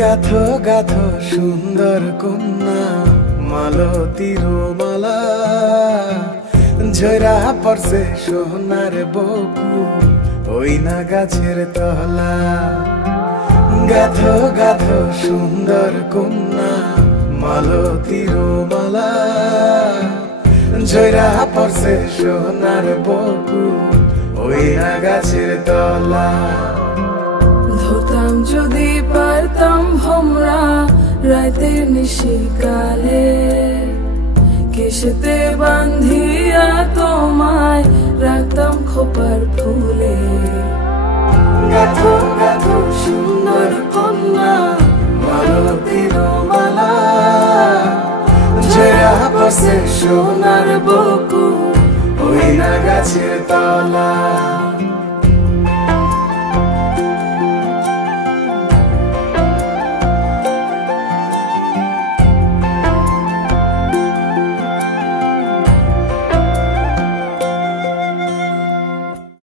গাথো গাথো সুন্দর কন্যা মালতীর মালা, ঝরা পড়ছে সোনার বকুল ওই না গাছের তলা। গাথো গাথো সুন্দর কন্যা মালতীর মালা, ঝরা পড়ছে সোনার বকুল ওই না গাছের তলা। ধরতাম যদি পারতাম ভোমরা রাতের নিশিকালে, কেশেতে বান্ধিয়া তোমায় রাখতাম খোপার ফুলে। গাথো গাথো সুন্দর কন্যা মালতীর মালা, ঝরা পড়ছে সোনার বকুল ওই না গাছের তলা।